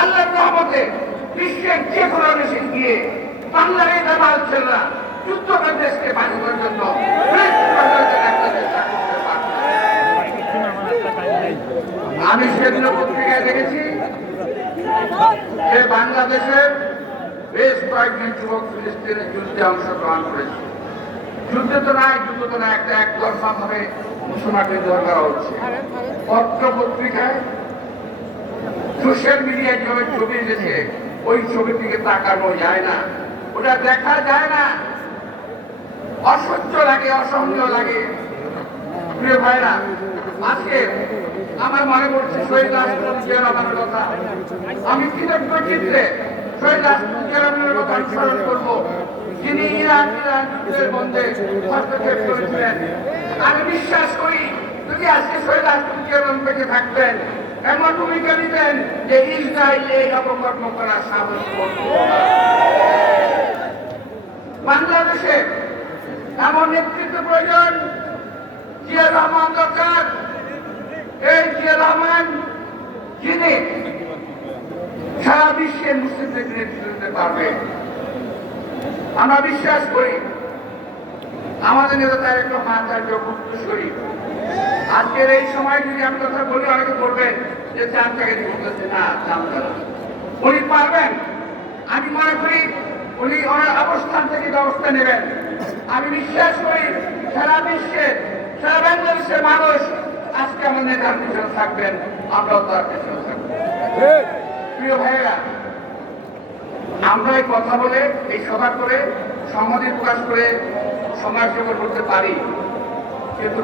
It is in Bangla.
আল্লাহর রহমতে বিশ্বের যে কোনো দেশে গিয়ে বাংলার এই দামাল ছেলেরা যুদ্ধের দেশকে বাঁচানোর জন্য আমি সেদিন পত্রিকায় দেখেছি যে বাংলাদেশের বেশ কয়েকজন যুবক ফিলিস্তিনের যুদ্ধে অংশগ্রহণ করেছে। যুদ্ধ তো না, একটা একতরফা ভাবে মুসলমানদের দর করা হচ্ছে। পত্র পত্রিকায় সোশ্যাল মিডিয়ায় যেভাবে ছবি এসেছে ওই ছবির দিকে তাকানো যায় না, ওটা দেখা যায় না, অসহ্য লাগে, অসহনীয় লাগে। প্রিয় ভাইরা, আজকে আমার মনে পড়ছে শহীদ রাষ্ট্রপতি জিয়া রহমানের কথা। আমি কৃতজ্ঞ চিত্রে শহীদ রাষ্ট্রপতি জিয়া রহমানের কথা স্মরণ করবো, যিনি ইরান যুদ্ধের মধ্যে হস্তক্ষেপ করেছিলেন। আমি বিশ্বাস করি যদি আজকে শহীদ রাষ্ট্রপতি জিয়া রহমান বেঁচে থাকতেন, এমন ভূমিকা নিতেন যে ইসরায়েল এই অপকর্ম করার সাহস করত। বাংলাদেশে এমন নেতৃত্ব প্রয়োজন, জিয়া রহমান দরকার। এই জিয়া রহমান যিনি সারা বিশ্বে মুসলিমদের নেতৃত্ব দিতে পারবে। আমরা বিশ্বাস করি আমাদের নেতা তারেক রহমান মুক্তসরী। আজকের এই সময় যদি আমি কথা বলি, অনেকে বলবেন যে চান তাকে বলতেছে না, চান তারা উনি পারবেন। আমি মনে করি উনি ওনার অবস্থান থেকে ব্যবস্থা নেবেন। আমি বিশ্বাস করি সারা বিশ্বের, সারা বাংলাদেশের মানুষ আজকে আমার নেতার পিছনে থাকবেন, আমরাও তার পিছনে থাকবো। প্রিয় ভাইয়েরা, আমরা এই কথা বলে, এই সভা করে, সংহতি প্রকাশ করে সমাজ সেবা করতে পারি, কিন্তু